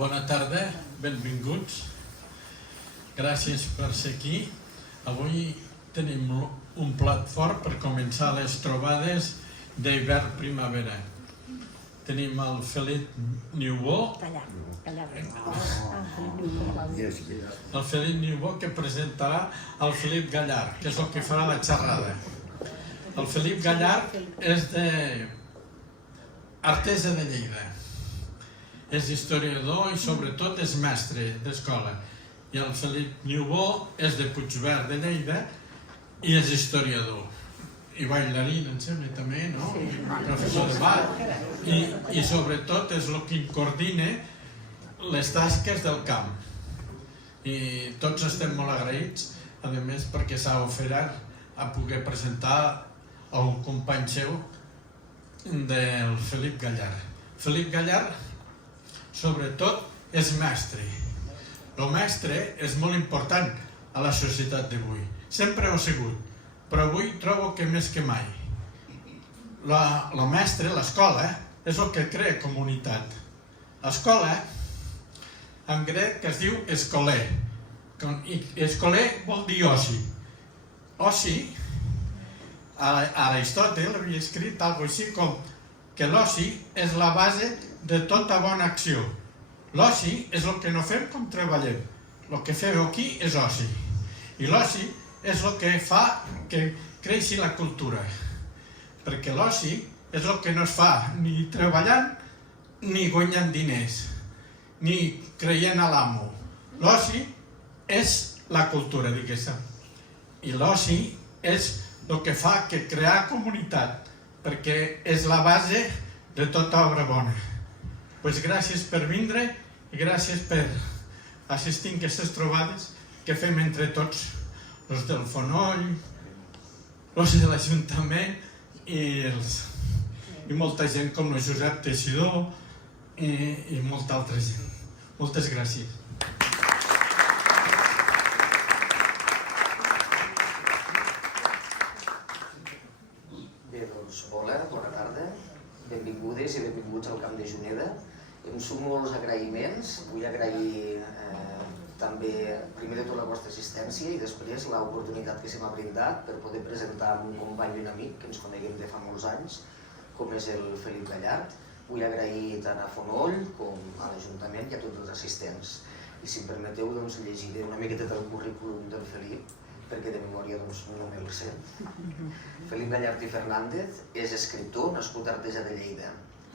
Bona tarda, benvinguts. Gràcies per ser aquí. Avui tenim un plat fort per començar les trobades d'hivern-primavera. Tenim el Felip Niubó. El Felip Niubó que presentarà el Felip Gallard, que és el que farà la xerrada. El Felip Gallard és artesa de Lleida. És historiador i sobretot és mestre d'escola. I el Felip Niubó és de Puigverd de Lleida i és historiador. I bailarín, em sembla, també, no? Professor de ball. I sobretot és el que coordina les tasques del camp. I tots estem molt agraïts, a més, perquè s'ha ofert a poder presentar el company seu del Felip Gallard. Felip Gallard, sobretot, és mestre. El mestre és molt important a la societat d'avui. Sempre ho ha sigut, però avui trobo que més que mai. El mestre, l'escola, és el que crea comunitat. L'escola, en grec, es diu escoler. Escoler vol dir oci. Oci, Aristòtil havia escrit alguna cosa així com que l'oci és la base de tota bona acció. L'oci és el que no fem com treballem. El que fem aquí és oci. I l'oci és el que fa que creixi la cultura. Perquè l'oci és el que no es fa ni treballant ni guanyant diners, ni creient a l'amo. L'oci és la cultura, diguéssim. I l'oci és el que fa que crear comunitat, perquè és la base de tota obra bona. Doncs gràcies per vindre i gràcies per assistir a aquestes trobades que fem entre tots, els del Fonoll, els de l'Ajuntament i molta gent com el Josep Teixidor i molta altra gent. Moltes gràcies. Bé, doncs, hola, bona tarda. Benvingudes i benvinguts al Camp de Juneda. Em sumo als agraïments. Vull agrair també, primer de tot, la vostra assistència i després l'oportunitat que se m'ha brindat per poder presentar un company i un amic que ens coneguem de fa molts anys, com és el Felip Gallard. Vull agrair tant a Fonoll com a l'Ajuntament i a tots els assistents. I si em permeteu, doncs, llegiré una miqueta del currículum del Felip, perquè de memòria no me'l sé. Felip Gallard i Fernández és escriptor nascut a Artesa de Lleida.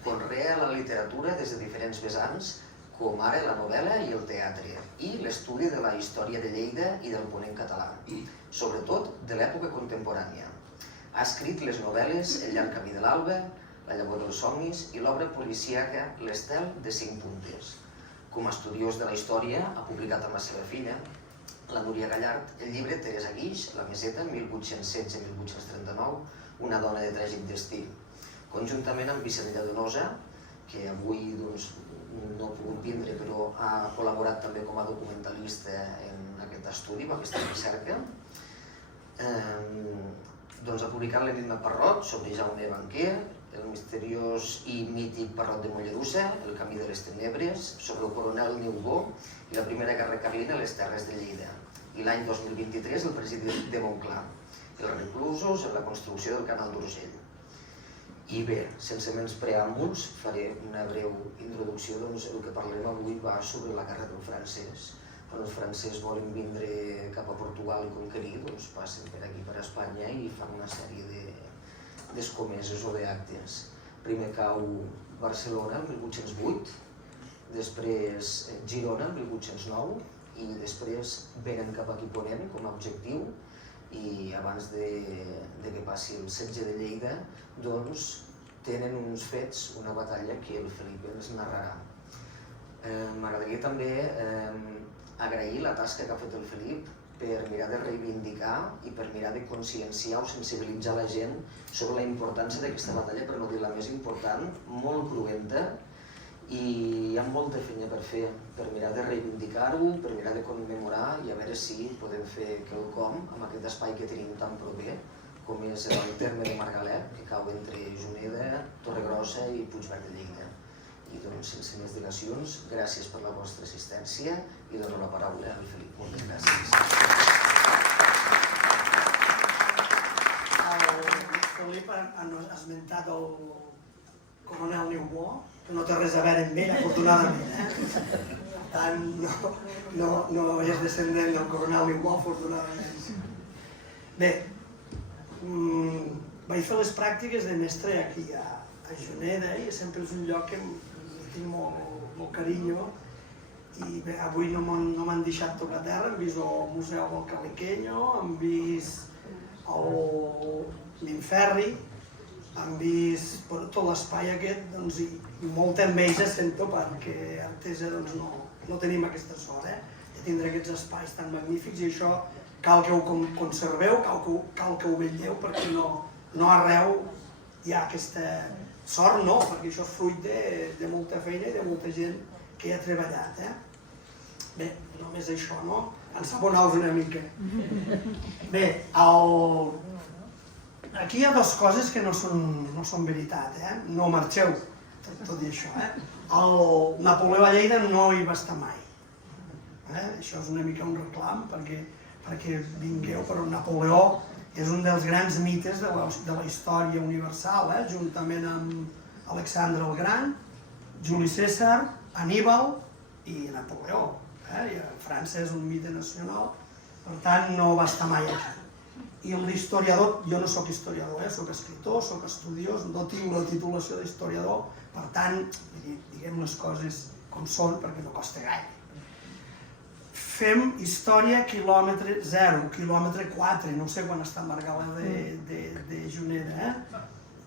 Conrea la literatura des de diferents vessants, com ara la novel·la i el teatre, i l'estudi de la història de Lleida i del Ponent català, sobretot de l'època contemporània. Ha escrit les novel·les El llarg camí de l'alba, La llavor dels somnis i l'obra policíaca L'estel de 5 puntes. Com a estudiós de la història, ha publicat amb la seva filla, la Núria Gallard, el llibre Teresa Guix, La meseta, 1816-1839, una dona de tràgic destí. Conjuntament amb Vicent Lladonosa, que avui no ha pogut vindre, però ha col·laborat també com a documentalista en aquest estudi, en aquesta recerca. Ha publicat L'enigma Parrot, sobre Jaume Banquer, el misteriós i mític Parrot de Mollerussa, El camí de les tenebres, sobre el coronel Niubó i la primera guerra carlina a les terres de Lleida. I l'any 2023 el president de Montclar, els reclusos en la construcció del canal d'Urgell. I bé, sense menys preàmbuls, faré una breu introducció. El que parlem avui va sobre la guerra del francès. Quan els francesos volen vindre cap a Portugal i conquerir, passen per aquí, per Espanya, i fan una sèrie d'escomeses o d'actes. Primer cau Barcelona, el 1808, després Girona, el 1809, i després venen cap aquí Ponent com a objectiu, i abans que passi el setge de Lleida, tenen uns fets, una batalla que el Felip ens narrarà. M'agradaria també agrair la tasca que ha fet el Felip per mirar de reivindicar i per mirar de conscienciar o sensibilitzar la gent sobre la importància d'aquesta batalla, per no dir la més important, molt cruenta, i hi ha molta feina per fer, per mirar de reivindicar-ho, per mirar de commemorar i a veure si podem fer quelcom amb aquest espai que tenim tan proper, com és el terme de Margalef, que cau entre Juneda, Torregrossa i Puigverd de Lleida. I doncs, sense més dilacions, gràcies per la vostra assistència i dono la paraula al Felip. Moltes gràcies. El Felip ha esmentat el coronel Niubó, que no té res a veure amb ell, afortunadament. Per tant, no és descendent del coronel Niubó, afortunadament. Bé, vaig fer les pràctiques de mestre aquí a Juneda i sempre és un lloc que tinc molt carinyo i bé, avui no m'han deixat tocar terra, hem vist el Museu del Caliqueño, hem vist l'Inferri, hem vist tot l'espai aquest i molta enveja sento perquè a Artesa no tenim aquesta sort de tindre aquests espais tan magnífics i això cal que ho conserveu, cal que ho vetlleu perquè no arreu hi ha aquesta sort, no, perquè això és fruit de molta feina i de molta gent que hi ha treballat. Bé, només això, no? Ensabonar-vos una mica. Bé, aquí hi ha dues coses que no són veritat, no marxeu, tot i això. El Napoleó a Lleida no hi va estar mai. Això és una mica un reclam perquè vingueu, però Napoleó és un dels grans mites de la història universal, juntament amb Alexandre el Gran, Juli Cèsar, Aníbal i Napoleó. França és un mite nacional, per tant no va estar mai aquí. I l'historiador, jo no sóc historiador, sóc escriptor, sóc estudiós, no tinc la titulació d'historiador, per tant, diguem les coses com són perquè no costa gaire. Fem història quilòmetre 0, quilòmetre 4, no sé quan està Margalef de Juneda.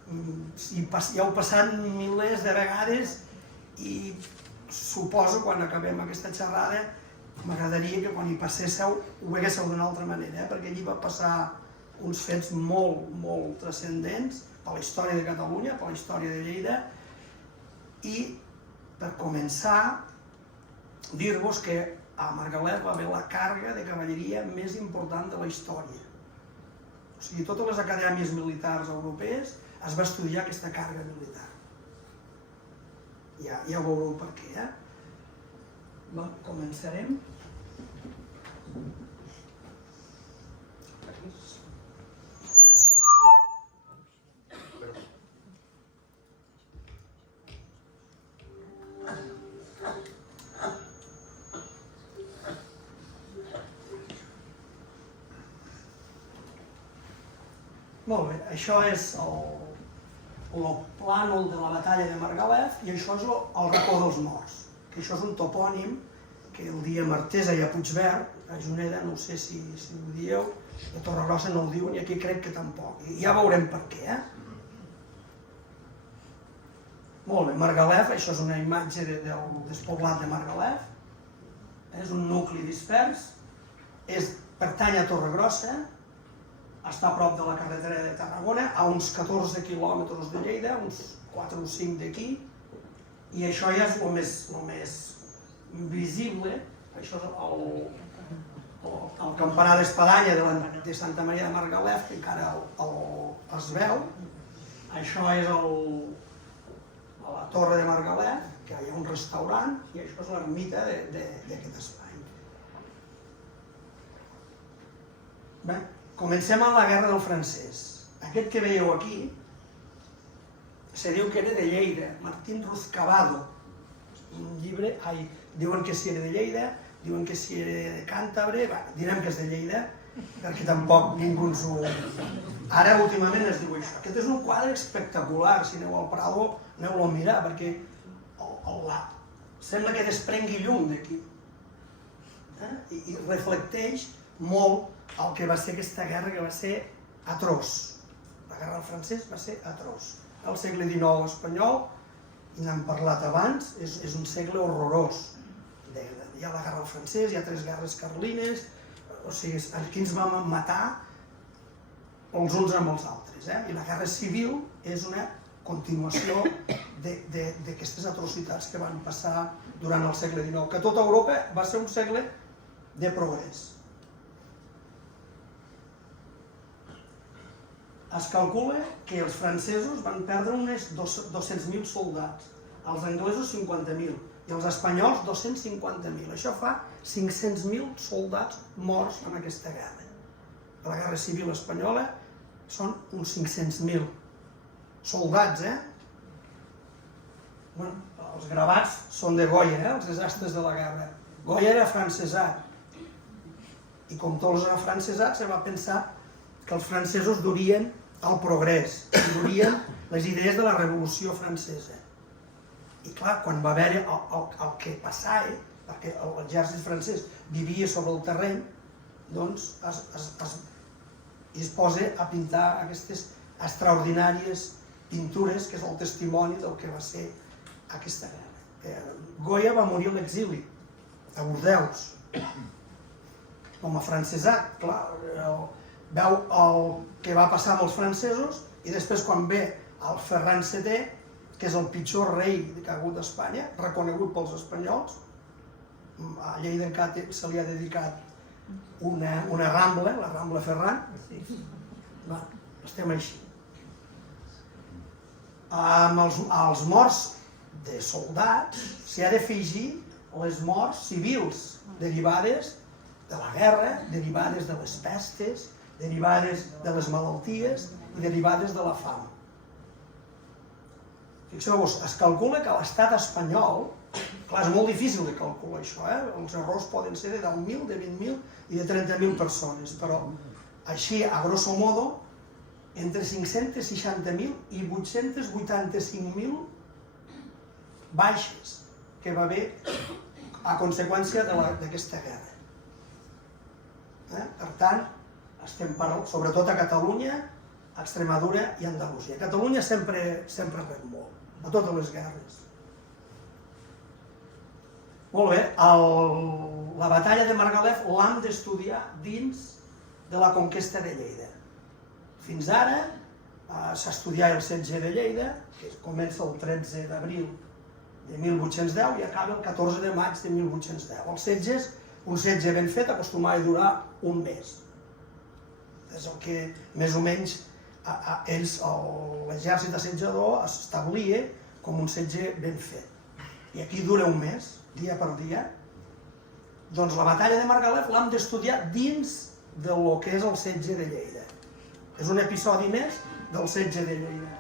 Ja heu passat milers de vegades i suposo quan acabem aquesta xerrada m'agradaria que quan hi passéssiu ho veiéssiu d'una altra manera, perquè allí va passar uns fets molt transcendents per la història de Catalunya, per la història de Lleida i per començar dir-vos que a Margalef va haver la càrrega de cavalleria més important de la història. O sigui, totes les acadèmies militars europees es va estudiar aquesta càrrega militar. Ja ho veureu per què. Començarem. Molt bé, això és el plànol de la batalla de Margalef i això és el racó dels morts, que això és un topònim que el diem a Artesa i a Puigverd, a Juneda no sé si ho dieu, a Torregrossa no ho diuen i aquí crec que tampoc, i ja veurem per què. Molt bé, Margalef, això és una imatge del despoblat de Margalef, és un nucli dispers, pertany a Torregrossa, està a prop de la carretera de Tarragona, a uns 14 quilòmetres de Lleida, uns 4 o 5 d'aquí, i això ja és el més visible, això és el campanar d'espadanya de Santa Maria de Margalef, que encara es veu, això és a la torre de Margalef, que hi ha un restaurant, i això és l'ermita d'aquest espai. Bé, comencem amb la Guerra del Francès. Aquest que veieu aquí se diu que era de Lleida, Martín Ruzcabado. Un llibre, diuen que si era de Lleida, diuen que si era de Càntabre, direm que és de Lleida, perquè tampoc ningú ens ho... Ara últimament es diu això. Aquest és un quadre espectacular, si aneu al Prado aneu-lo a mirar, perquè sembla que desprengui llum d'aquí. I reflecteix molt el que va ser aquesta guerra, que va ser atroç. La guerra del francès va ser atroç. El segle XIX espanyol, i n'hem parlat abans, és un segle horrorós. Hi ha la guerra del francès, hi ha 3 guerres carlines, o sigui, aquí ens vam matar els uns amb els altres. I la guerra civil és una continuació d'aquestes atrocitats que van passar durant el segle XIX, que tota Europa va ser un segle de progrés. Es calcula que els francesos van perdre uns 200.000 soldats els anglesos 50.000 i els espanyols 250.000. Això fa 500.000 soldats morts en aquesta guerra. A la Guerra Civil Espanyola són uns 500.000 soldats, Bueno, els gravats són de Goya, els desastres de la guerra. Goya era francesat, i com tots els afrancesats se va pensar que els francesos durien el progrés, durien les idees de la Revolució Francesa. I clar, quan va haver el que passava, perquè l'exèrcit francès vivia sobre el terreny, doncs es posa a pintar aquestes extraordinàries pintures, que és el testimoni del que va ser aquesta guerra. Goya va morir a l'exili, a Bordeus, com a francesat, clar, veu el que va passar amb els francesos i després quan ve el Ferran VII, que és el pitjor rei que ha hagut d'Espanya, reconegut pels espanyols, a Lleida encara se li ha dedicat una rambla, la Rambla Ferran, estem així. Amb els morts de soldats s'hi ha d'afegir les morts civils derivades de la guerra, derivades de les pestes, derivades de les malalties i derivades de la fam. Fixeu-vos, es calcula que l'estat espanyol, clar, és molt difícil de calcular això, els errors poden ser de 10.000, de 20.000 i de 30.000 persones, però així, a grosso modo, entre 560.000 i 885.000 baixes que va haver a conseqüència d'aquesta guerra. Per tant, estem parlant, sobretot a Catalunya, a Extremadura i a Andalusia. A Catalunya sempre rep molt, a totes les guerres. Molt bé, la batalla de Margalef l'hem d'estudiar dins de la conquesta de Lleida. Fins ara s'estudiava el setge de Lleida, que comença el 13 d'abril de 1810 i acaba el 14 de maig de 1810. El setge és un setge ben fet, acostumava a durar un mes. És el que més o menys l'exèrcit assetjador establia com un setge ben fet. I aquí dura un mes, dia per dia. Doncs la batalla de Margalef l'hem d'estudiar dins del que és el setge de Lleida. És un episodi més del setge de Lleida.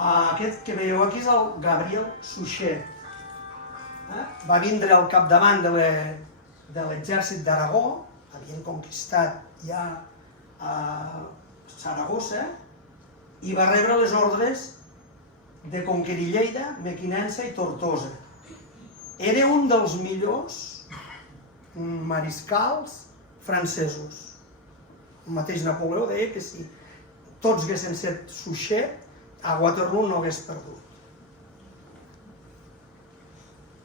Aquest que veieu aquí és el Gabriel Suchet. Va vindre al capdavant de l'exèrcit d'Aragó, havien conquistat ja Saragossa, i va rebre les ordres de conquerir Lleida, Mequinensa i Tortosa. Era un dels millors mariscals francesos. El mateix Napoleó deia que si tots haguessin set Suchet, a Waterloo no hagués perdut.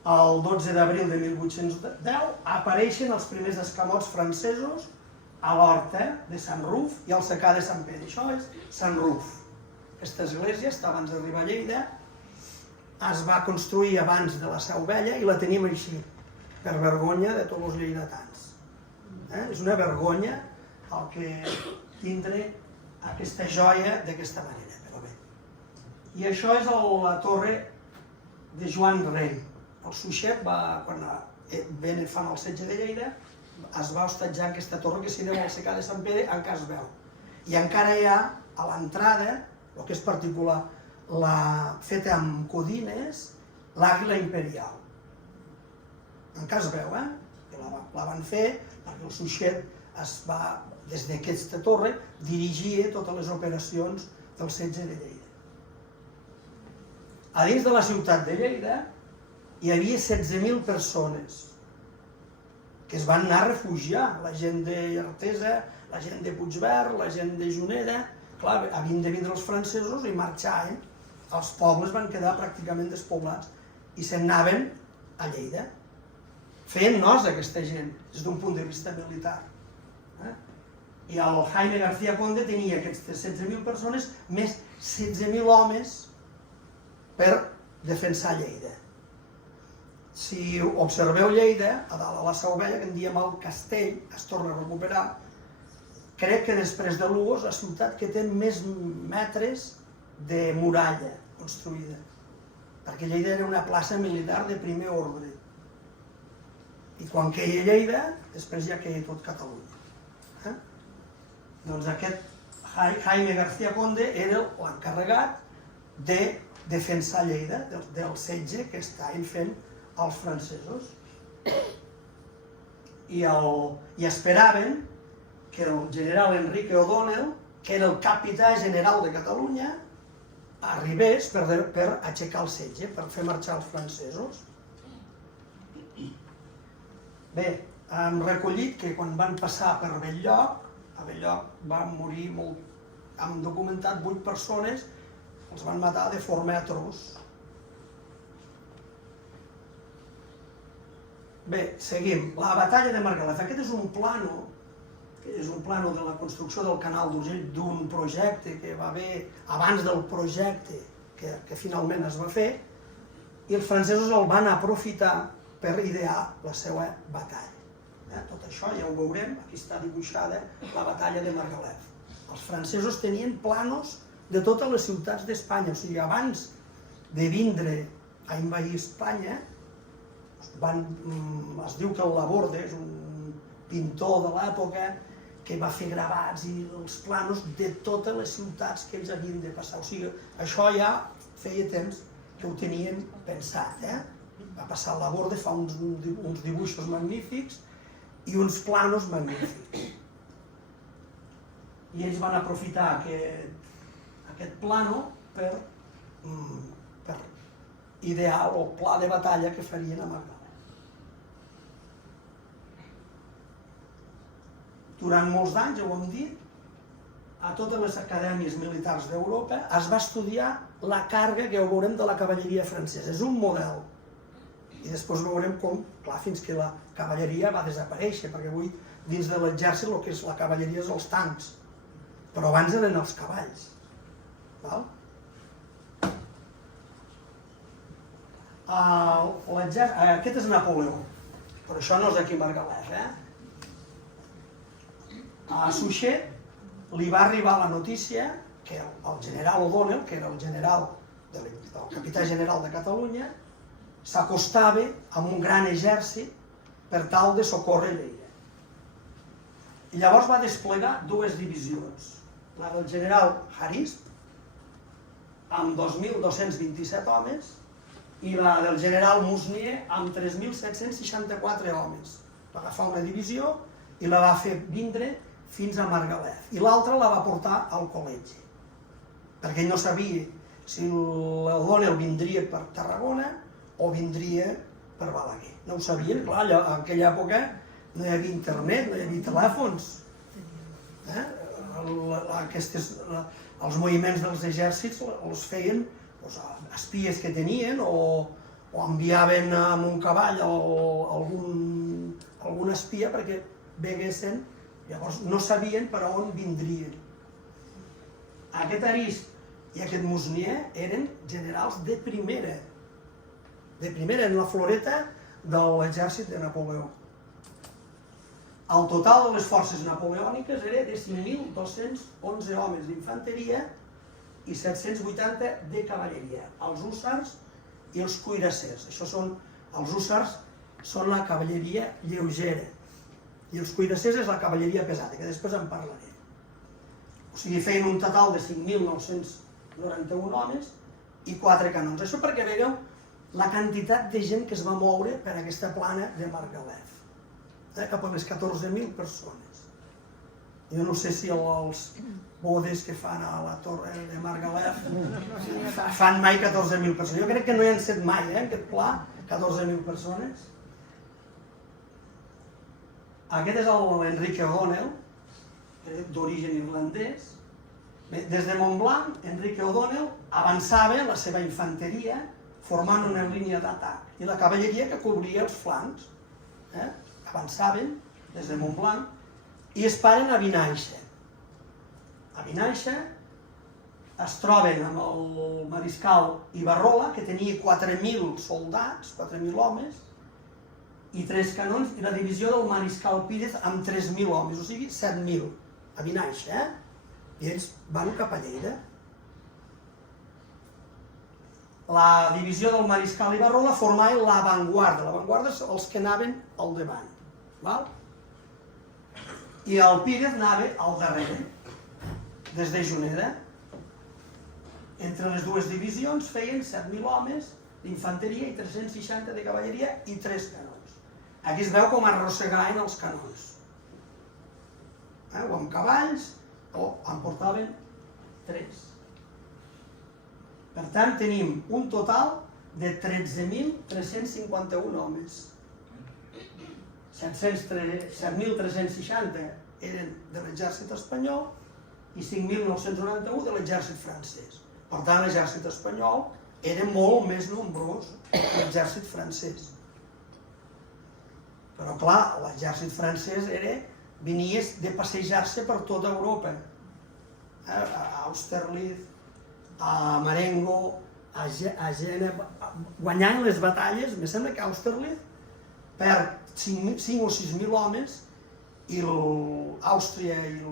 El 12 d'abril de 1810 apareixen els primers escamots francesos a l'horta de Sant Ruf i al secà de Sant Pere. Això és Sant Ruf. Aquesta església està abans d'arribar a Lleida, es va construir abans de la Seu Vella i la tenim així, per vergonya de tots els lleidatans. És una vergonya el que tindre aquesta joia d'aquesta manera, però bé. I això és la torre de Joan Rei. El Suchet, quan fan el setge de Lleida, es va hostatjar en aquesta torre que s'hi deu al secà de Sant Pere, encara es veu. I encara hi ha a l'entrada, el que és particular, feta amb codines, l'àguila imperial. Encara es veu, que la van fer perquè el Suchet des d'aquesta torre, dirigia totes les operacions del setge de Lleida. A dins de la ciutat de Lleida hi havia 16.000 persones que es van anar a refugiar, la gent d'Artesa, la gent de Puigverd, la gent de Juneda. Clar, havien de vindre els francesos i marxaven. Els pobles van quedar pràcticament despoblats i se'n anaven a Lleida. Feien nos aquesta gent, des d'un punt de vista militar. I el Jaime García Conde tenia aquestes 16.000 persones més 16.000 homes per defensar Lleida. Si observeu Lleida, a dalt a la Seu Vella, que en diem el castell, es torna a recuperar, crec que després de Lugo és la ciutat que té més metres de muralla construïda, perquè Lleida era una plaça militar de primer ordre. I quan queia Lleida, després ja queia tot Catalunya. Doncs aquest Jaime García Conde era l'encarregat de defensar Lleida del setge que estaven fent els francesos. I esperaven que el general Enrique O'Donnell, que era el capità general de Catalunya, arribés per aixecar el setge, per fer marxar els francesos. Bé, hem recollit que quan van passar per Bell-lloc, a Bell-lloc van morir molt, hem documentat 8 persones, els van matar de forma atroç. Bé, seguim. La batalla de Margalef. Aquest és un plano de la construcció del canal d'Urgell, d'un projecte que va haver abans del projecte que finalment es va fer, i els francesos el van aprofitar per idear la seva batalla. Tot això ja ho veurem, aquí està dibuixada la batalla de Margalef. Els francesos tenien planos de totes les ciutats d'Espanya, o sigui, abans de vindre a envair Espanya, es diu que el Laborde és un pintor de l'època que va fer gravats i els planos de totes les ciutats que ells havien de passar. O sigui, això ja feia temps que ho tenien pensat. Va passar el Laborde, fa uns dibuixos magnífics i uns planos magnífics. I ells van aprofitar aquest plano per idear el pla de batalla que farien a Margalef. Durant molts d'anys, ho hem dit, a totes les acadèmies militars d'Europa es va estudiar la càrrega que ho veurem de la cavalleria francesa. És un model. I després veurem com, clar, fins que la cavalleria va desaparèixer, perquè avui dins de l'exèrcit el que és la cavalleria és els tancs, però abans eren els cavalls. Aquest és Napoleó, però això no és d'aquí Margalef. A Suchet li va arribar la notícia que el general O'Donnell, que era el capità general de Catalunya, s'acostava amb un gran exèrcit per tal de socórrer Lleida. I llavors va desplegar 2 divisions, la del general Harisp, amb 2.227 homes, i la del general Mousnier, amb 3.764 homes. Va agafar una divisió i la va fer vindre fins a Margalef, i l'altra la va portar al col·legi, perquè ell no sabia si l'Odonnell vindria per Tarragona o vindria per Balaguer. No ho sabien, clar, en aquella època no hi havia internet, no hi havia telèfons. Els moviments dels exèrcits els feien espies que tenien o enviaven amb un cavall o algun espia perquè veguessin. Llavors no sabien per on vindrien. Aquest Harisp i aquest Mousnier eren generals de primera. De primera, en la floreta de l'exèrcit de Napoleó. El total de les forces napoleòniques era de 5.211 homes d'infanteria i 780 de cavalleria. Els hússars i els cuirassers. Els hússars són la cavalleria lleugera. I els cuirassers és la cavalleria pesada, que després en parlaré. O sigui, feien un total de 5.991 homes i 4 canons. Això perquè veieu la quantitat de gent que es va moure per aquesta plana de Margalef. Cap a les 14.000 persones. Jo no sé si els bodes que fan a la torre de Margalef fan mai 14.000 persones. Jo crec que no hi han set mai, aquest pla, 14.000 persones. Aquest és l'Enrique O'Donnell, d'origen irlandès. Des de Montblanc, Enrique O'Donnell avançava la seva infanteria formant una línia d'atac i la cavalleria que cobria els flancs. Avançaven des de Montblanc i es paren a Vinaixa. A Vinaixa es troben amb el mariscal Ibarrola, que tenia 4.000 soldats, 4.000 homes, i 3 canons, i la divisió del mariscal Pírez amb 3.000 homes, o sigui 7.000, a Vinaixa, i ells van cap a Lleida. La divisió del mariscal Ibarrola formava l'avantguarda. L'avantguarda és els que anaven al davant. Val? I el Pírez anava al darrere, des de Juneda. Entre les dues divisions feien 7.000 homes d'infanteria i 360 de cavalleria i 3 canons. Aquí es veu com arrossegaven els canons. O amb cavalls o en portaven 3. Per tant, tenim un total de 13.351 homes. 7.360 eren de l'exèrcit espanyol i 5.991 de l'exèrcit francès. Per tant, l'exèrcit espanyol era molt més nombrós que l'exèrcit francès. Però clar, l'exèrcit francès venia de passejar-se per tota Europa. A Austerlitz, a Marengo, a Gènova, guanyant les batalles. Em sembla que Austerlitz perd 5 o 6.000 homes i Àustria i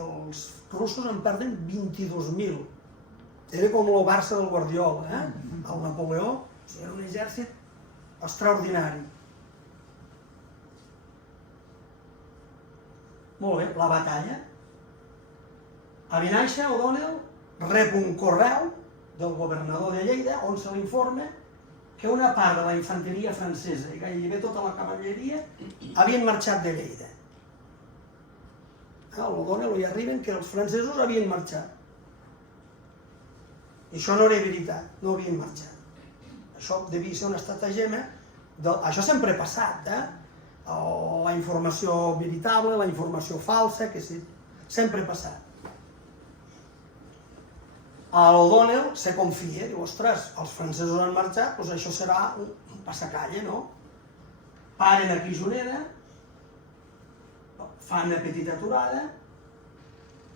els russos en perden 22.000. Era com el Barça del Guardiola, el Napoleó. Era un exèrcit extraordinari. Molt bé, la batalla. A Vinaixa, O'Donnell rep un correu del governador de Lleida on se l'informa que una part de la infanteria francesa i gairebé tota la cavalleria havien marxat de Lleida. A l'Odonnell hi arriben que els francesos havien marxat. I això no era veritat, no havien marxat. Això devia ser una estratagema. Això sempre ha passat, la informació veritable, la informació falsa, que sempre ha passat. A l'Odonnell se confia, diu, ostres, els francesos han marxat, doncs això serà un passacalla, no? Paren aquí Juneda, fan una petita aturada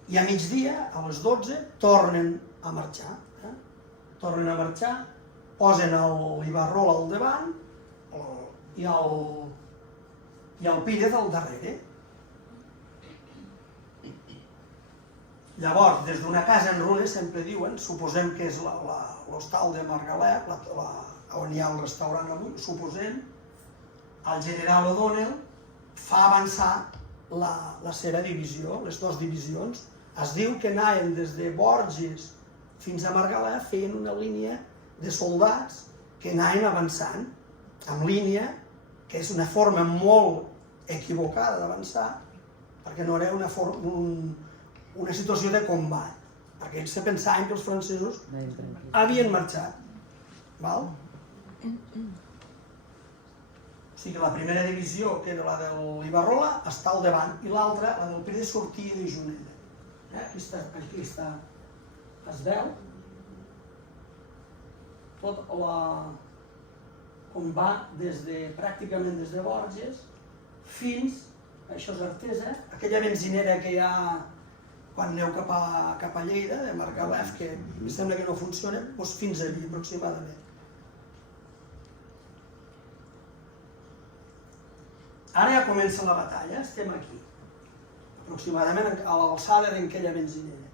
i a migdia, a les 12, tornen a marxar. Tornen a marxar, posen l'Ibarrola al davant i el Pírez al darrere. Llavors, des d'una casa en runes, sempre diuen, suposem que és l'hostal de Margalef, on hi ha el restaurant avui, suposem, el general O'Donnell fa avançar la seva divisió, les dues divisions. Es diu que anaven des de Borges fins a Margalef, feien una línia de soldats que anaven avançant, en línia, que és una forma molt equivocada d'avançar, perquè no era una situació de combat, perquè ells se pensaven que els francesos havien marxat. Val? O sigui que la primera divisió, que era la de l'Ibarrola, està al davant, i l'altra, la del Pérez, sortia de Juneda. Aquí està, es veu, tot com va pràcticament des de Borges fins, això és Artesa, aquella benzinera que hi ha quan aneu cap a Lleida, de Margalef, que em sembla que no funciona, doncs fins allí aproximadament. Ara ja comença la batalla, estem aquí, aproximadament a l'alçada d'aquella benzinera.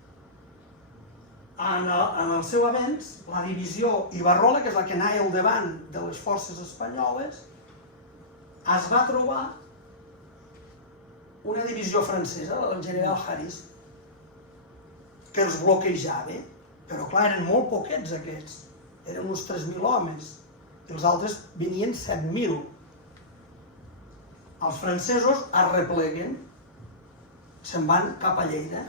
En el seu avenç, la divisió Ibarrola, que és la que anava al davant de les forces espanyoles, es va trobar una divisió francesa, la del general Harris, que els bloquejava, però clar, eren molt poquets aquests, eren uns 3.000 homes, i els altres venien 7.000. Els francesos es repleguen, se'n van cap a Lleida.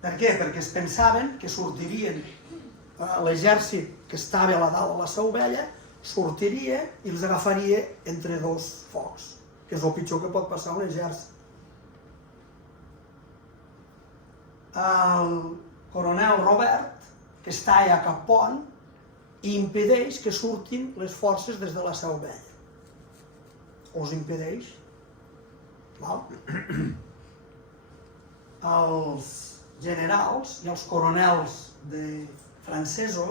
Per què? Perquè es pensaven que sortirien l'exèrcit que estava a la dalt de la Seu Vella, sortiria i els agafaria entre dos focs, que és el pitjor que pot passar a un exèrcit. El coronel Robert, que està a Cap Pont, impedeix que surtin les forces des de la Seu Vella. Els impedeix. Els generals i els coronels francesos,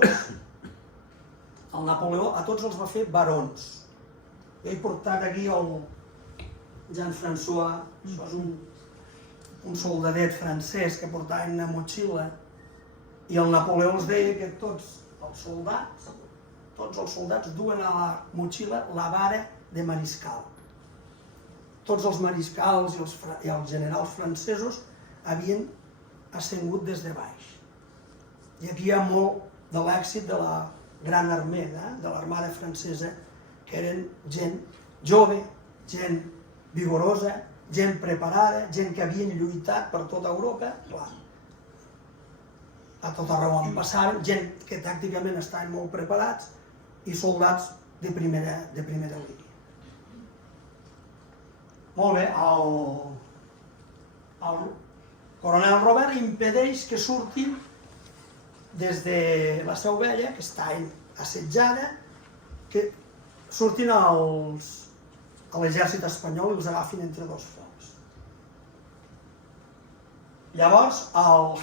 el Napoleó a tots els va fer barons. Jo he portat aquí el Jean-François, això és un soldadet francès que portava una motxilla, i el Napoleó els deia que tots els soldats, tots els soldats duen a la motxilla la vara de mariscal. Tots els mariscals i els generals francesos havien ascengut des de baix. I aquí hi ha molt de l'èxit de la Gran Armada, de l'armada francesa, que eren gent jove, gent vigorosa, gent preparada, gent que havien lluitat per tota Europa, clar. A tot arreu on passaven, gent que tàcticament estaven molt preparats i soldats de primera línia. Molt bé, el coronel Robert impedeix que surtin des de la Seu Vella, que està assetjada, que surtin a l'exèrcit espanyol i els agafin entre dos focs. Llavors, el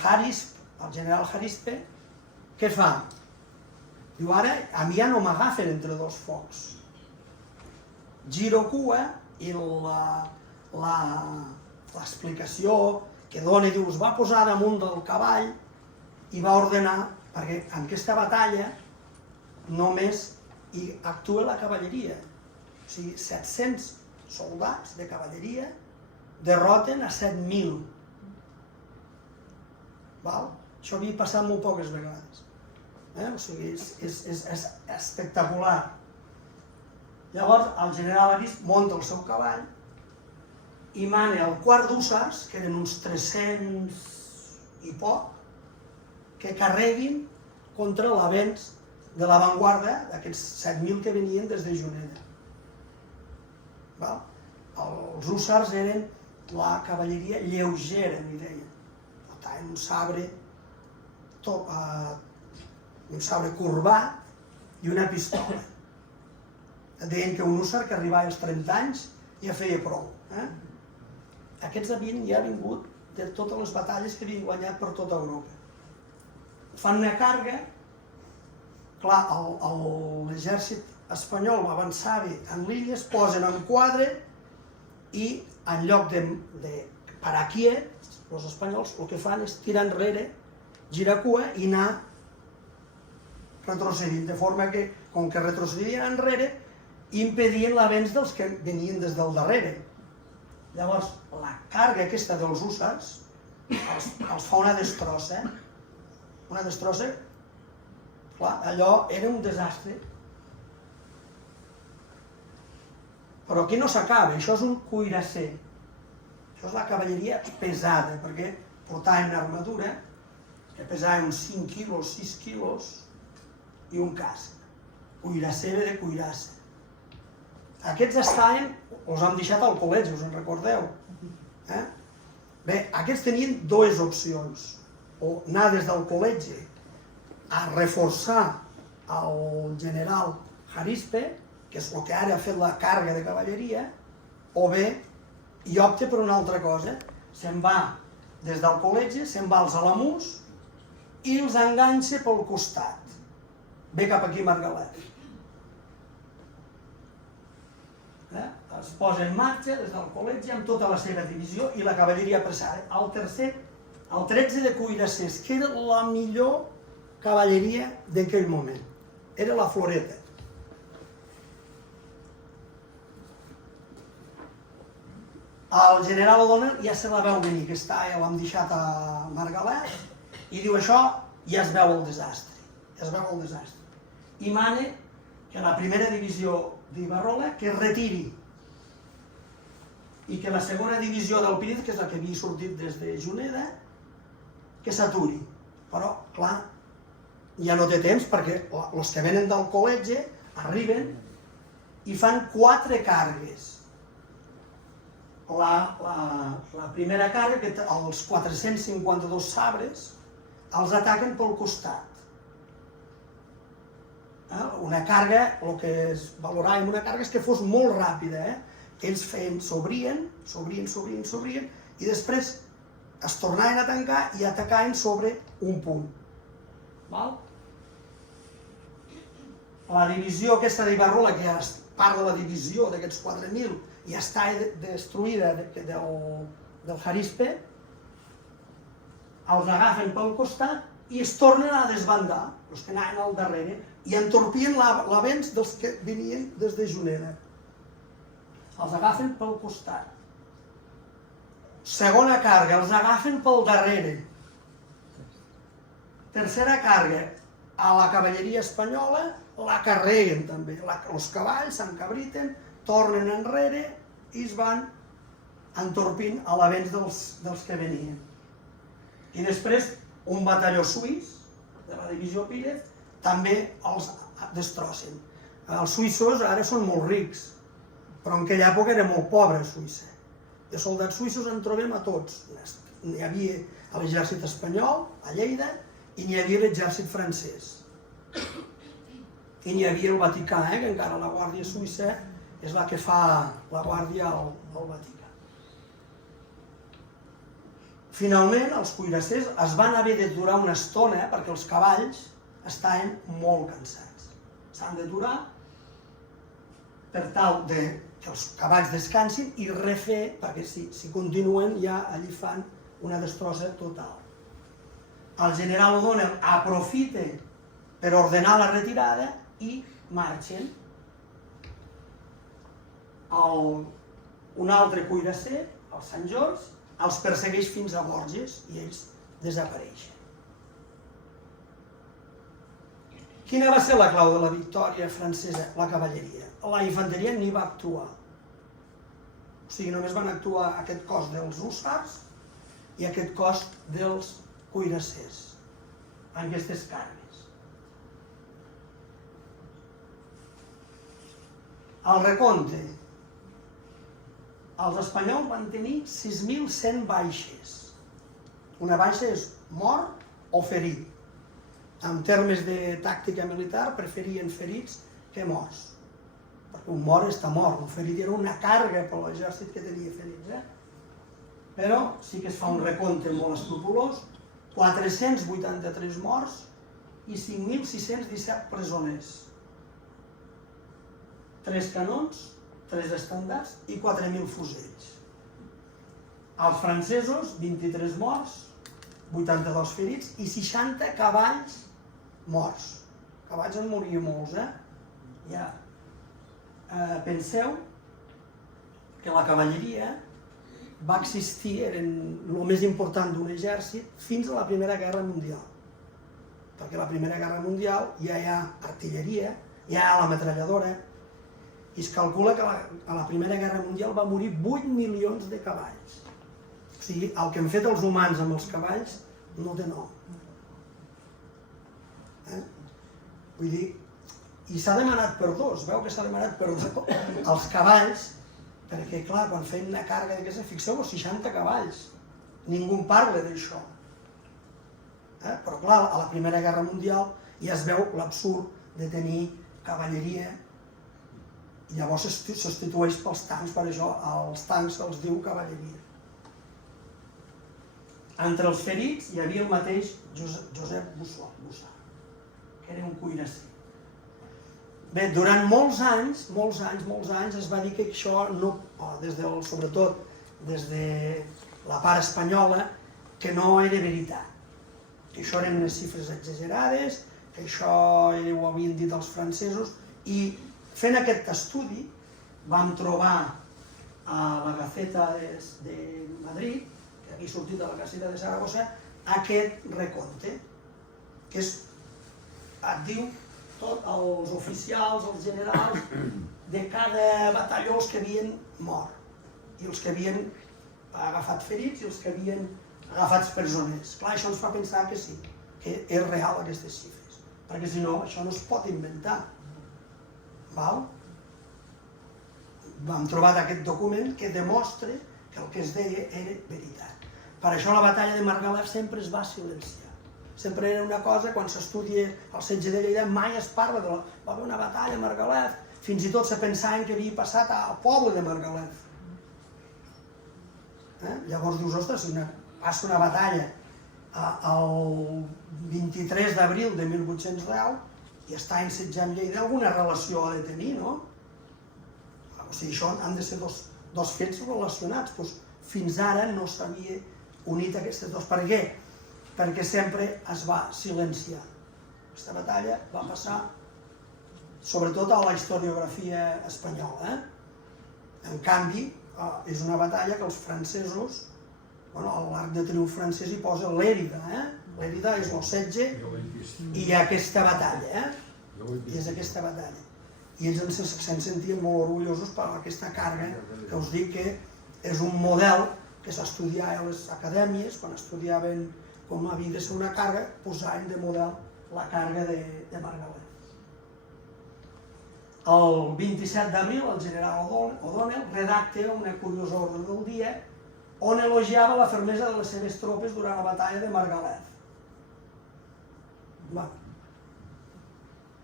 general Harispe, què fa? Diu, ara a mi ja no m'agafen entre dos focs. Giro cua i l'explicació que dona, diu, es va posar damunt del cavall i va ordenar, perquè en aquesta batalla només hi actua la cavalleria. O sigui, 700 soldats de cavalleria derroten a 7.000. Això havia passat molt poques vegades. O sigui, és espectacular. Llavors, el general Arís munta el seu cavall i mana el quart d'hússars, que eren uns 300 i poc, que carreguin contra l'avenç de l'avantguarda d'aquests 7.000 que venien des de Juneda. Els hússars eren la cavalleria lleugera, n'hi deien. Portaven un sabre corbat i una pistola. Deien que un hússar que arribava als 30 anys ja feia prou. Aquests havien ja vingut de totes les batalles que havien guanyat per tota Europa. Fan una càrrega, clar, l'exèrcit espanyol va avançar en línies, posen en quadre i en lloc de parar quiet, els espanyols el que fan és tirar enrere, girar cua i anar retrocedint, de forma que, com que retrocedien enrere, impedien l'avenç dels que venien des del darrere. Llavors, la càrrega aquesta dels hússars els fa una destrossa. Una destrossa, clar, allò era un desastre. Però aquí no s'acaba, això és un cuirasser. Això és la cavalleria pesada, perquè portaven armadura, que pesava uns 5 quilos, 6 quilos, i un casc. Cuirasser de cuirasser. Aquests estaven, els hem deixat al col·legi, us en recordeu? Bé, aquests tenien dues opcions. O anar des del col·legi a reforçar el general Harispe, que és el que ara ha fet la càrrega de cavalleria, o bé hi opta per una altra cosa. Se'n va des del col·legi, se'n va als Alamús i els enganxa pel costat. Ve cap aquí Margalef. Es posa en marxa des del col·legi amb tota la seva divisió i la cavalleria apressada. El 13 de cuirassers, que era la millor cavalleria d'aquell moment. Era la floreta. El general O'Donnell ja se la veu venir, que l'hem deixat a Margalef, i diu, això ja es veu el desastre. I mana que la primera divisió d'Ibarrola que es retiri i que la segona divisió del Pinet, que és la que havia sortit des de Juneda, que s'aturi. Però, clar, ja no té temps perquè els que venen del col·legi arriben i fan 4 càrregues. La primera càrrega, els 452 sabres, els ataquen pel costat. Una càrrega, el que es valorava en una càrrega és que fos molt ràpida. Ells s'obrien, i després es tornaven a tancar i atacaven sobre un punt. La divisió aquesta d'Ibarrola, que és part de la divisió d'aquests 4.000, ja està destruïda del Harispe, els agafen pel costat i es tornen a desbandar, els que anaven al darrere, i entorpien l'avenç dels que venien des de Juneda. Els agafen pel costat. Segona càrrega, els agafen pel darrere. Tercera càrrega, a la cavalleria espanyola la carreguen també. Els cavalls s'encabriten, tornen enrere i es van entorpint a l'avenç dels que venien. I després un batalló suís de la divisió Pírez també els destrossen. Els suïssos ara són molt rics, però en aquella època era molt pobra Suïssa. De soldats suïssos en trobem a tots. N'hi havia a l'exèrcit espanyol, a Lleida, i n'hi havia l'exèrcit francès. I n'hi havia el Vaticà, que encara la Guàrdia Suïssa és la que fa la guàrdia al Vaticà. Finalment, els cuirassers es van haver d'aturar una estona perquè els cavalls estaven molt cansats. S'han d'aturar per tal que els cavalls descansin i refer, perquè si continuen ja allí fan una destrossa total. El general O'Donnell aprofita per ordenar la retirada i marxen. Un altre cuirasser, el Sant George, els persegueix fins a Borges i ells desapareixen. Quina va ser la clau de la victòria francesa? La cavalleria. La infanteria ni va actuar. O sigui, només van actuar aquest cos dels hússars i aquest cos dels cuirassers, en aquestes carnes. El recompte. Els espanyols van tenir 6.100 baixes. Una baixa és mort o ferit. En termes de tàctica militar, preferien ferits que morts. Perquè un mort està mort, un ferit era una càrrega per l'exèrcit que tenia ferits. Però sí que es fa un recompte molt escrupolós, 483 morts i 5.617 presoners. 3 canons, 3 estandards i 4.000 fusells. Els francesos, 23 morts, 82 ferits i 60 cavalls morts. Cavalls en moria molts, Ja. Penseu que la cavalleria va existir, eren el més important d'un exèrcit, fins a la Primera Guerra Mundial. Perquè a la Primera Guerra Mundial ja hi ha artilleria, ja hi ha la metralladora, i es calcula que a la Primera Guerra Mundial va morir 8 milions de cavalls. O sigui, el que han fet els humans amb els cavalls no té nom. Vull dir, i s'ha demanat perdó, es veu que s'ha demanat perdó als cavalls, perquè, clar, quan feien una càrrega d'aquesta, fixeu-vos, 60 cavalls. Ningú en parla d'això. Però, clar, a la Primera Guerra Mundial ja es veu l'absurd de tenir cavalleria i llavors se substitueix pels tancs, per això als tancs se'ls diu cavalleria. Entre els ferits hi havia el mateix Josep Bussà, que era un cuirasser. Bé, durant molts anys es va dir que això no, sobretot des de la part espanyola, que no era veritat. Que això eren unes xifres exagerades, que això ho havien dit els francesos, i fent aquest estudi vam trobar a la Gaceta de Madrid, que havia sortit de la Gaceta de Saragossa, aquest recompte, que et diu tots els oficials, els generals de cada batalló, els que havien mort, i els que havien agafat ferits i els que havien agafat presoners. Clar, això ens fa pensar que sí, que és real aquestes xifres, perquè si no, això no es pot inventar. Vam trobar aquest document que demostra que el que es deia era veritat. Per això la batalla de Margalef sempre es va silenciar. Sempre era una cosa, quan s'estudia el setge de Lleida, mai es parla de va haver una batalla a Margalef, fins i tot se pensaven que havia passat al poble de Margalef. Llavors dius, ostres, si passa una batalla el 23 d'abril de 1810 i està ensetjant Lleida, alguna relació ha de tenir, no? O sigui, això han de ser dos fets relacionats. Fins ara no s'havia unit aquestes dos. Per què? perquè sempre es va silenciar. Aquesta batalla va passar sobretot a la historiografia espanyola. En canvi, és una batalla que els francesos, a l'arc de triomf francès hi posa l'Èrida. L'Èrida és el setge i hi ha aquesta batalla. I és aquesta batalla. I ells se'n sentien molt orgullosos per aquesta càrrega, que us dic que és un model que s'estudiava a les acadèmies, quan estudiaven com havia de ser una càrrega, posaven de model la càrrega de Margalef. El 27 d'abril, el general O'Donnell redacta una curiosa ordre del dia on elogiava la fermesa de les seves tropes durant la batalla de Margalef.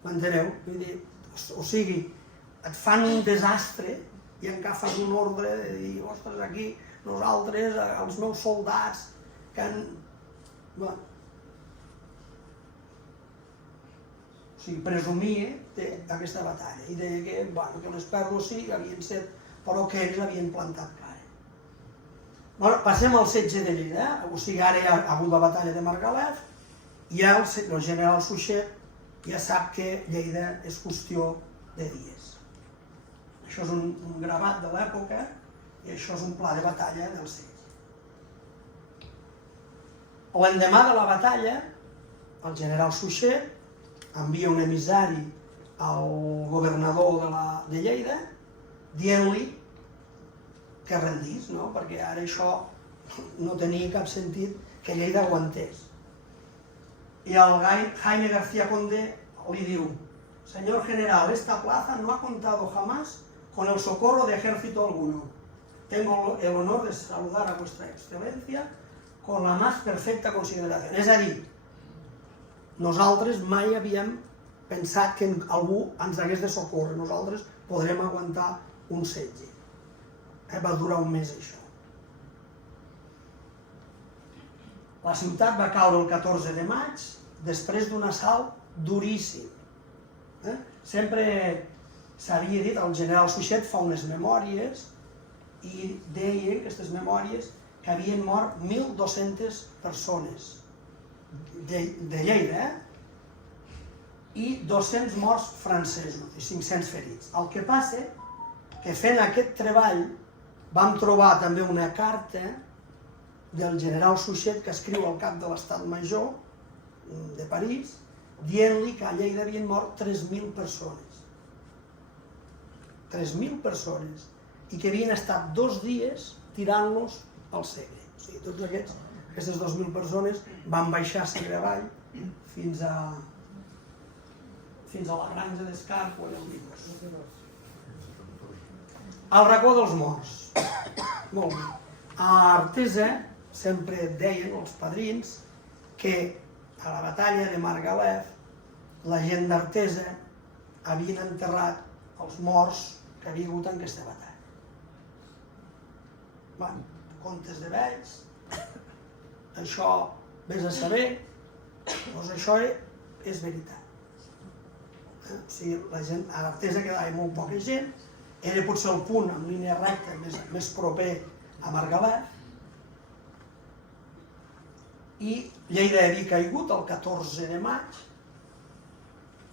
M'enteneu? O sigui, et fan un desastre i encara fas un ordre de dir, ostres, aquí nosaltres, els meus soldats, que han... O sigui, presumia d'aquesta batalla i deia que les pèrdues sí que havien set, però que ells havien plantat cara. Passem al setge de Lleida, o sigui, ara hi ha hagut la batalla de Margalef i el general Suchet ja sap que Lleida és qüestió de dies. Això és un gravat de l'època i això és un pla de batalla del setge. L'endemà de la batalla, el general Suchet envia un emissari al governador de Lleida dient-li que rendís, perquè ara això no tenia cap sentit que Lleida aguantés. Y al Jaime García Conde le diu: señor general, esta plaza no ha contado jamás con el socorro de ejército alguno. Tengo el honor de saludar a vuestra excelencia con la más perfecta consideración. És a dir, nosaltres mai havíem pensat que algú ens hagués de socórrer. Nosaltres podrem aguantar un setge. Va durar un mes això. La ciutat va caure el 14 de maig, després d'un assalt duríssim. Sempre s'havia dit, el general Suchet fa unes memòries i deia, aquestes memòries, que havien mort 1.200 persones de Lleida i 200 morts francesos i 500 ferits. El que passa que fent aquest treball vam trobar també una carta del general Suchet que escriu al cap de l'Estat Major de París dient-li que a Lleida havien mort 3.000 persones. 3.000 persones i que havien estat 2 dies tirant-los al Segre. O sigui, tots aquestes 2.000 persones van baixar a Segre avall fins a la granja d'Escarp o el Dimos. El racó dels morts. Molt bé. A Artesa sempre deien els padrins que a la batalla de Margalef la gent d'Artesa havien enterrat els morts que havia hagut en aquesta batalla. Contes de vells, això vés a saber, doncs això és veritat. O sigui, a l'Artesa quedava molt poca gent, era potser el punt en línia recta més proper a Margalef, i Lleida havia caigut el 14 de maig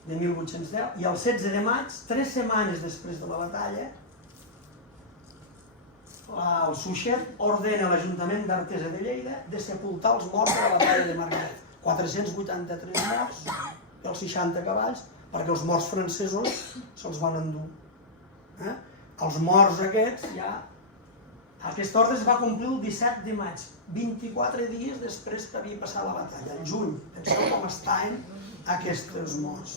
de 1810 i el 16 de maig, 3 setmanes després de la batalla, el Suchet ordena a l'Ajuntament d'Artesa de Lleida de sepultar els morts de la batalla de Margalef. 483 morts i els 60 cavalls, perquè els morts francesos se'ls van endur. Els morts aquests ja... Aquesta ordre es va complir el 17 de maig, 24 dies després que havia passat la batalla, el juny. Penseu com estaven aquests morts.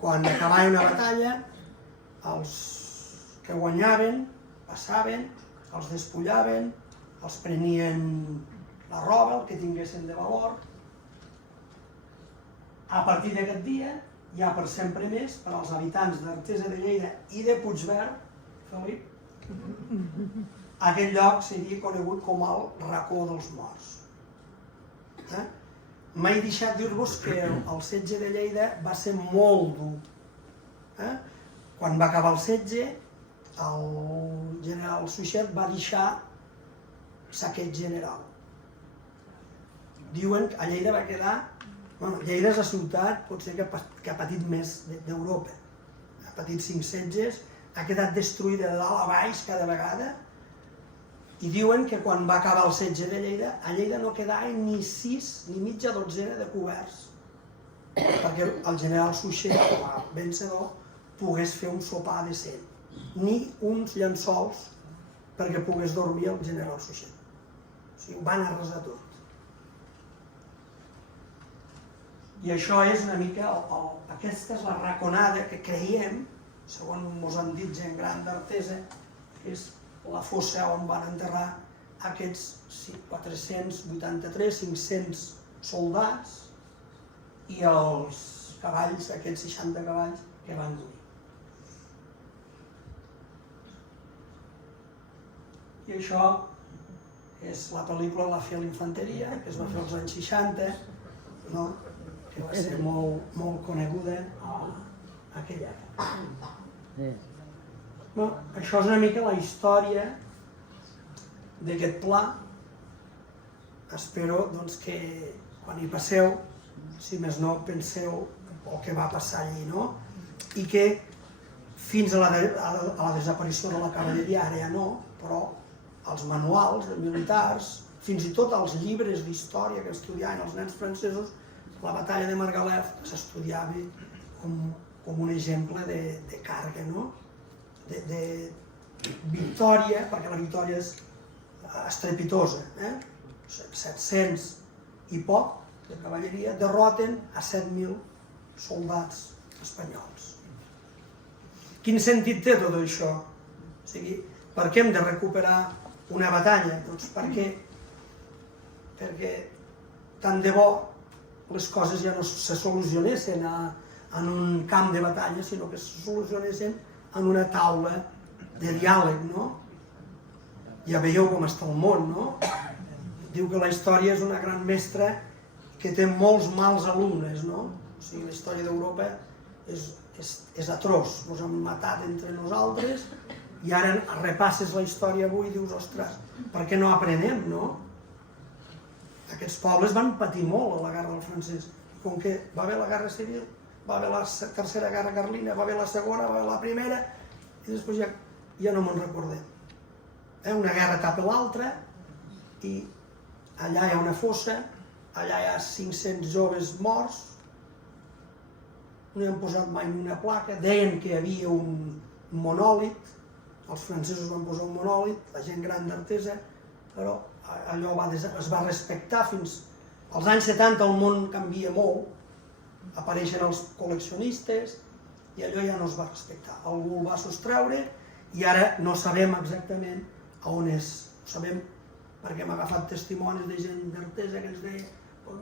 Quan acabava una batalla, els que guanyaven passaven, els despullaven, els prenien la roba, el que tinguessin de valor. A partir d'aquest dia, ja per sempre més, per als habitants d'Artesa de Lleida i de Puigverd, Felip, aquest lloc seria conegut com el racó dels morts. M'he deixat dir-vos que el setge de Lleida va ser molt dur. Quan va acabar el setge, el general Suchet va deixar saqueig general. diuen que a Lleida va quedar... Bueno, Lleida és la ciutat potser que ha patit més d'Europa. Ha patit 5 setges, ha quedat destruïda de dalt a baix cada vegada, i diuen que quan va acabar el setge de Lleida, a Lleida no quedaven ni 6 ni mitja dotzena de coberts, perquè el general Suchet, el vencedor, pogués fer un sopar decent. Ni uns llençols perquè pogués dormir el general Suchet. O sigui, ho van arrasar tot. I això és una mica, aquesta és la raconada que creiem, segons ens han dit gent gran d'Artesa, és la fossa on van enterrar aquests 483, 500 soldats i els cavalls, aquests 60 cavalls que van morir. I això és la pel·lícula La Fiel Infanteria, que es va fer als anys 60, no? Que va ser molt coneguda a aquella època. Bueno, això és una mica la història d'aquest pla. Espero doncs, que quan hi passeu, si més no, penseu el que va passar allí, no? I que fins a la desaparició de la cavalleria, ara ja no, però els manuals de militars, fins i tot els llibres d'història que estudiaven els nens francesos, la batalla de Margalef s'estudiava com un exemple de càrrega, no? De victòria, perquè la victòria és estrepitosa. 700 i poc de cavalleria derroten a 7.000 soldats espanyols. Quin sentit té tot això? O sigui, per què hem de recuperar una batalla? Doncs perquè tant de bo les coses ja no se solucionessin en un camp de batalla, sinó que se solucionessin en una taula de diàleg, no? Ja veieu com està el món, no? Diu que la història és una gran mestra que té molts mals alumnes, no? O sigui, la història d'Europa és atroç, ens hem matat entre nosaltres i ara repasses la història avui i dius, ostres, per què no aprenem, no? Aquests pobles van patir molt a la guerra del francès. Com que va haver la guerra civil, va haver la tercera guerra carlina, va haver la segona, va haver la primera, i després ja no me'n recordem. Una guerra tapa l'altra, i allà hi ha una fossa, allà hi ha 500 joves morts, no hi han posat mai una placa, deien que hi havia un monòlit, els francesos van posar un monòlit, la gent gran d'Artesa, però allò es va respectar fins als anys 70. El món canvia molt, apareixen els col·leccionistes i allò ja no es va respectar. Algú el va sostreure i ara no sabem exactament on és. Ho sabem perquè hem agafat testimonis de gent d'Artesa que ens deia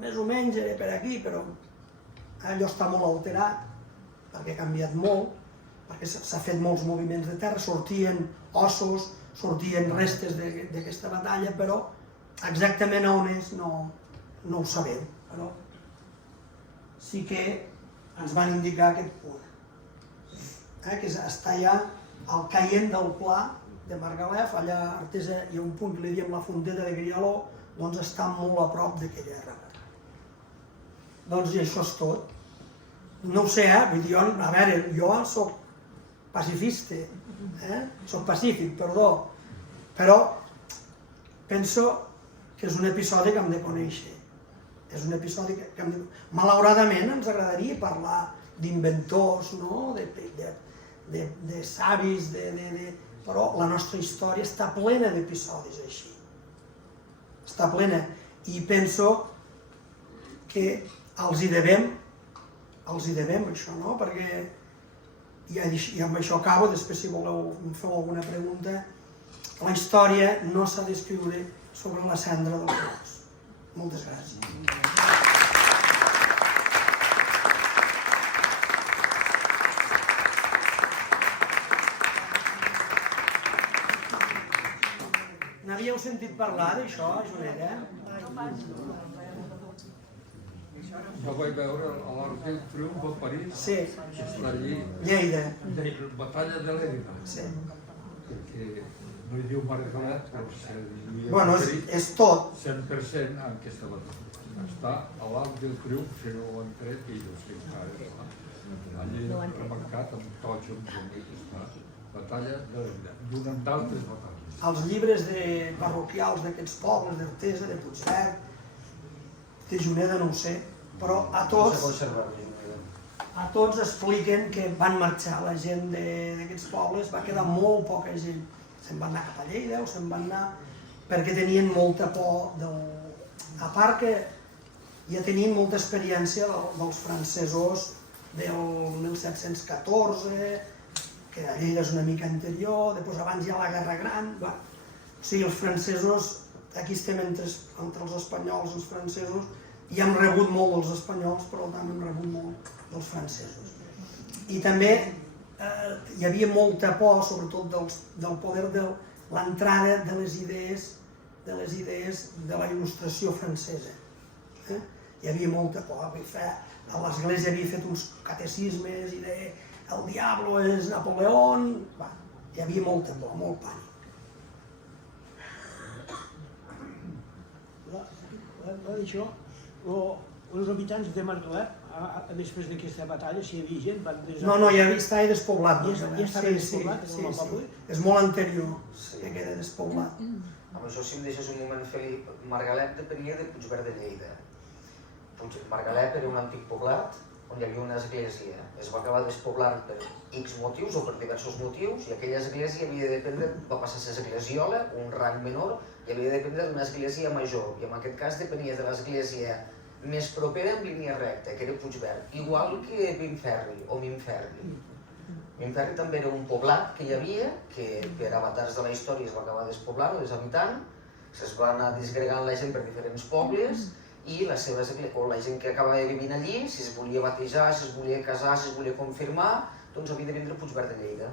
més o menys era per aquí, però allò està molt alterat perquè ha canviat molt, perquè s'ha fet molts moviments de terra, sortien ossos, sortien restes d'aquesta batalla, però exactament on és no ho sabem. Però sí que ens van indicar aquest punt, que està ja al caient del pla de Margalef, allà a Artesa hi ha un punt que li diem la Fonteta de Grialó, doncs està molt a prop d'aquella errada. Doncs i això és tot. No ho sé, vull dir, a veure, jo soc pacifista, soc pacífic, perdó, però penso que és un episodi que hem de conèixer. És un episodi que hem de... Malauradament ens agradaria parlar d'inventors, de savis, però la nostra història està plena d'episodis així. Està plena. I penso que els hi devem això, no? Perquè, i amb això acabo, després si voleu em feu alguna pregunta, la història no s'ha d'escriure sobre la cendra dels morts. Moltes gràcies. N'havíeu sentit parlar d'això, Jonella? Jo vaig veure a l'Arc del Triomf a París, Sí. està allí, Lleida. de Batalla de Lérida, Sí. que no hi diu Margalet, però Bueno, és tot. 100% en què està a l'Arc del Triomf, si no ho han tret, i jo sé encara està. Allí remarcat amb totxo, que està batalla d'una d'altres batalles. Els llibres parroquials d'aquests pobles, d'Artesa, de Puigverd, de Juneda no ho sé, però a tots expliquen que van marxar la gent d'aquests pobles, va quedar molt poca gent. Se'n van anar cap a Lleida o se'n van anar perquè tenien molta por a part que ja tenien molta experiència dels francesos del 1714, que a Lleida és una mica anterior, després abans hi ha la Guerra Gran, o sigui, els francesos, aquí estem entre els espanyols i els francesos, i hem rebut molt dels espanyols, però també hem rebut molt dels francesos. I també hi havia molta por, sobretot del poder de l'entrada de les idees de la il·lustració francesa. Hi havia molta por. L'Església havia fet uns catecismes i deia el diablo és Napoleón. Hi havia molta por, molt pànic. Va dir això, els habitants de Margalef, després d'aquesta batalla, si hi havia gent, van desaparèixer. No, ja estava despoblat. Ja estava despoblat, el poble? És molt anterior que queda despoblat. Amb això, si em deixes un moment, Felip, Margalef depenia de Puigverd de Lleida. Margalef era un antic poblat on hi havia una església. Es va acabar despoblant per X motius o per diversos motius i aquella església havia de dependre, va passar a ser esglesiola, un rang menor, i havia de dependre d'una església major. I en aquest cas depenia de l'església més propera en línia recta, que era Puigverd, igual que Benferri o Minferri. Benferri també era un poblat que hi havia, que per avatars de la història es va acabar despoblant, deshabitant, es va anar disgregant la gent per diferents pobles i la gent que acabava vivint allí, si es volia batejar, si es volia casar, si es volia confirmar, doncs havia de vindre a Puigverd de Lleida.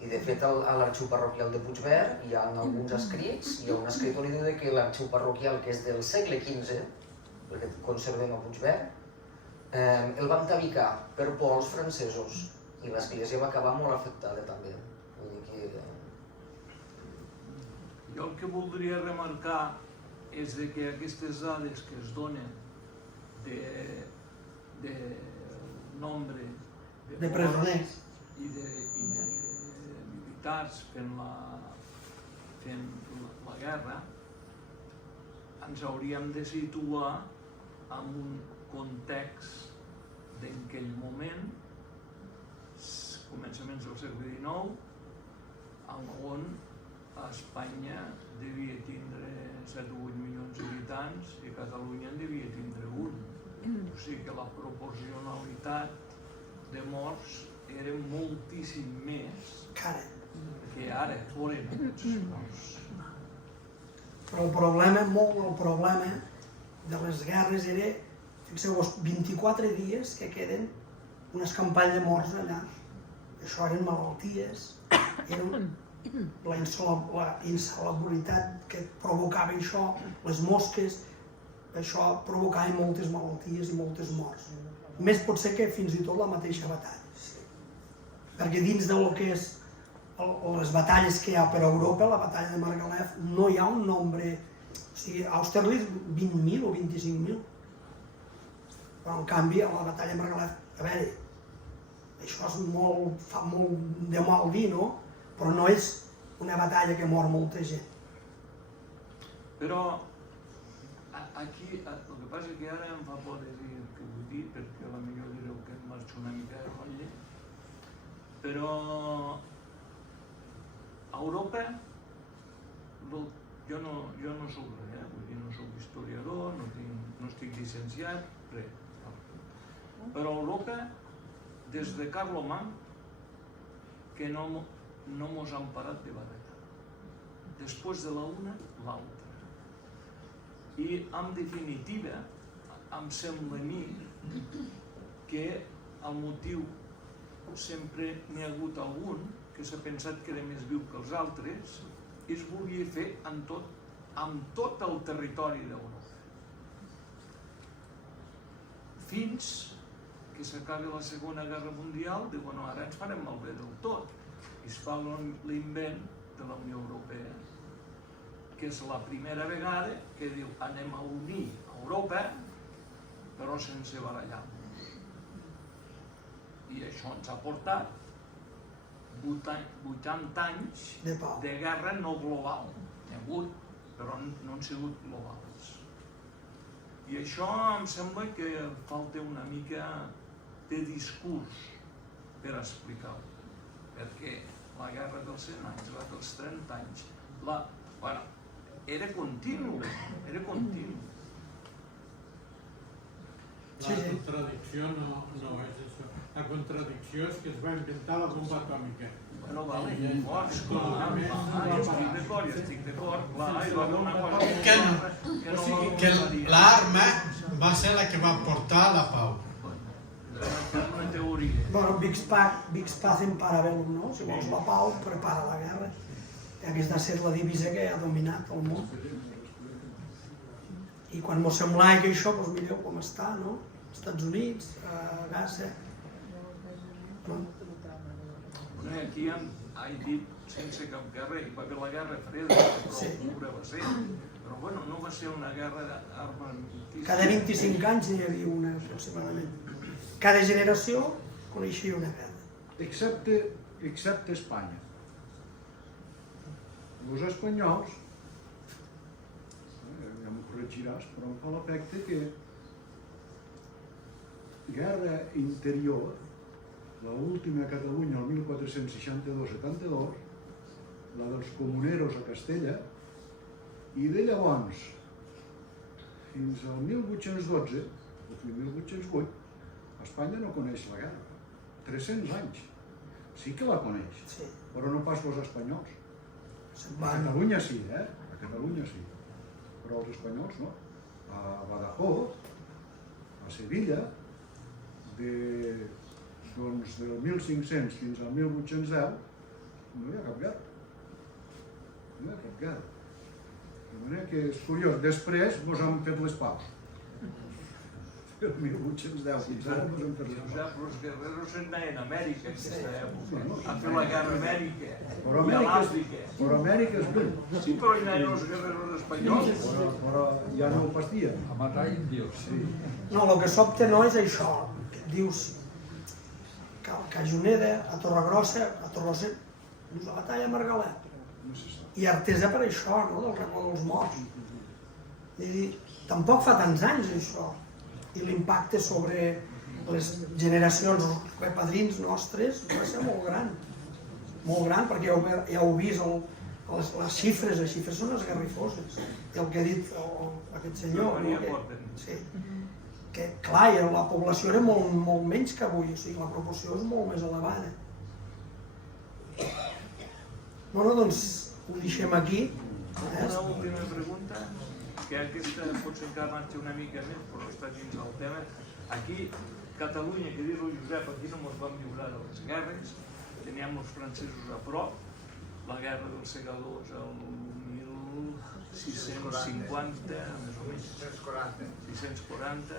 I de fet a l'arxiu parroquial de Puigverd hi ha alguns escrits, hi ha un escrit on diu que l'arxiu parroquial, que és del segle XV, el que conservem a Puigverd, el van tabicar per por als francesos i l'església va acabar molt afectada també. Jo el que voldria remarcar és que aquestes dades que es donen de nombre de presoners i de militars fent la guerra, ens hauríem de situar en un context d'aquell moment, començaments del segle XIX, on Espanya devia tindre 7 o 8 milions d'habitants i Catalunya en devia tindre 1. O sigui que la proporcionalitat de morts era moltíssim més que ara foren aquests morts. Però el problema de les guerres era, fixeu-vos, 24 dies que queden un escampall de morts allà. Això eren malalties, eren la insalubritat que provocava això, les mosques, això provocava moltes malalties i moltes morts. Més pot ser que fins i tot la mateixa batalla. Perquè dins del que és les batalles que hi ha per Europa, la batalla de Margalef, no hi ha un nombre... O sigui, a Austerlitz 20.000 o 25.000. Però en canvi, a la batalla de Margalef, a veure, això és fa molt de mal dir, no? Però no és una batalla que mor molta gent. Però aquí, el que passa és que ara em fa por de dir el que vull dir, perquè potser direu que em marxo una mica de coll, però a Europa, jo no soc res, vull dir, no soc historiador, no estic llicenciat, res. Però a Europa, des de Carlomagn, que no mos han parat de barrejar. Després de la una, l'altra. I, en definitiva, em sembla a mi que el motiu sempre n'hi ha hagut algun que s'ha pensat que era més viu que els altres i es volia fer amb tot el territori d'Europa. Fins que s'acabi la Segona Guerra Mundial, diu, bueno, ara ens farem malbé del tot. I es fa l'invent de la Unió Europea, que és la primera vegada que diu anem a unir Europa però sense barallar-nos. I això ens ha portat 80 anys De pau. de guerra no global. N'hi ha hagut, però no han sigut globals. I això em sembla que falta una mica de discurs per explicar-ho. Perquè la guerra dels 100 anys, la dels 30 anys, bueno, era continu, era continu. La contradicció no és això. La contradicció és que es va inventar la bomba atòmica. Bueno, vale, llavors, clar, jo estic d'acord, clar, hi va haver una cosa Que l'arma va ser la que va portar la pau. una teoria. Bueno, Vix Pacem Parabellum, no? Si vols la pau, prepara la guerra. I aquesta ha estat la divisa que ha dominat el món. I quan mos semblava que això, doncs mireu com està, no? Estats Units, Gaza... No? Aquí ha dit sense cap guerra, hi va haver la guerra freda, però l'octubre va ser. Però bueno, no va ser una guerra armamentíssima. Cada 25 anys n'hi havia una, aproximadament. Cada generació coneixia una guerra. Excepte Espanya. Els espanyols, ja m'ho corregiràs, però em fa l'efecte que guerra interior, l'última a Catalunya el 1462-72, la dels comuneros a Castella, i de llavors fins al 1812 o fins al 1808, Espanya no coneix la guerra. 300 anys. Sí que la coneix, però no pas els espanyols. A Catalunya sí, A Catalunya sí. Però els espanyols no. A Badajoz, a Sevilla, doncs del 1500 fins al 1810 no hi ha cap guerra. No hi ha cap guerra. De manera que és curiós. Després mos han fet les paus. El 1810 fins ara mos han fet les paus. Els guerreros anaven a Amèrica en aquesta època, a fer la guerra a Amèrica Però i a l'Àfrica. Amèrica és lluny. Sí, però hi anaven els guerreros espanyols. Però ja no ho pastien. A matar índios. Sí. No, el que sobte no és això. Dius que a Juneda, a Torregrossa, dius a la talla Margalet. I Artesa per això, no?, del remor dels morts. I tampoc fa tants anys això. I l'impacte sobre les generacions, els padrins nostres, va ser molt gran. Molt gran, perquè ja heu vist les xifres són esgarrifoses. I el que ha dit aquest senyor, sí, que clar, la població era molt menys que avui, o sigui, la proporció és molt més elevada. Bueno, doncs ho deixem aquí. Una última pregunta, que aquesta potser encara marxa una mica més, però està dins del tema. Aquí, Catalunya, que diu el Josep, aquí no ens vam lliurar de les guerres, teníem els francesos a prop, la guerra dels segadors el 1650, més o menys, 640,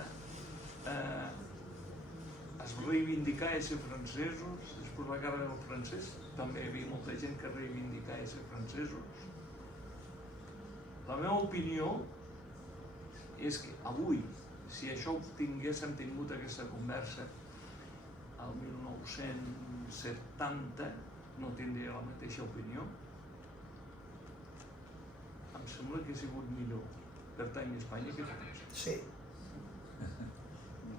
es reivindicava ser francesos, després la guerra del francès, també hi havia molta gent que reivindicava ser francesos. La meva opinió és que avui, si això haguéssim tingut aquesta conversa al 1970, no tindria la mateixa opinió. Em sembla que ha sigut millor pertany a Espanya que França. Sí.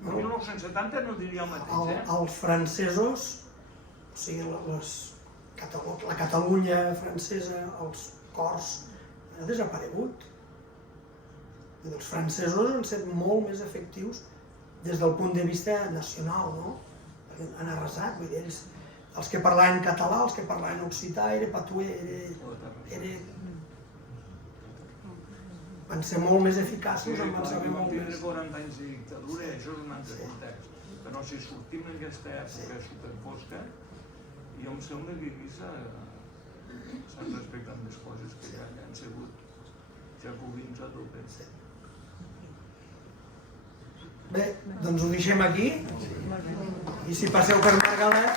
El 1970 no diria el mateix, Els francesos, o sigui, la Catalunya francesa, els cors, ha desaparegut. Els francesos han estat molt més efectius des del punt de vista nacional, no? Perquè han arrasat, vull dir, els que parlaven català, els que parlaven occità, era patuer, van ser molt més eficaços, en van saber molt més. 40 anys de dictadura, això és un altre context. Però si sortim d'aquesta època superfosca, jo em sembla que aquí s'han respectat més coses que ja han sigut jacobins a tope. Bé, doncs ho deixem aquí. I si passeu per Margalet...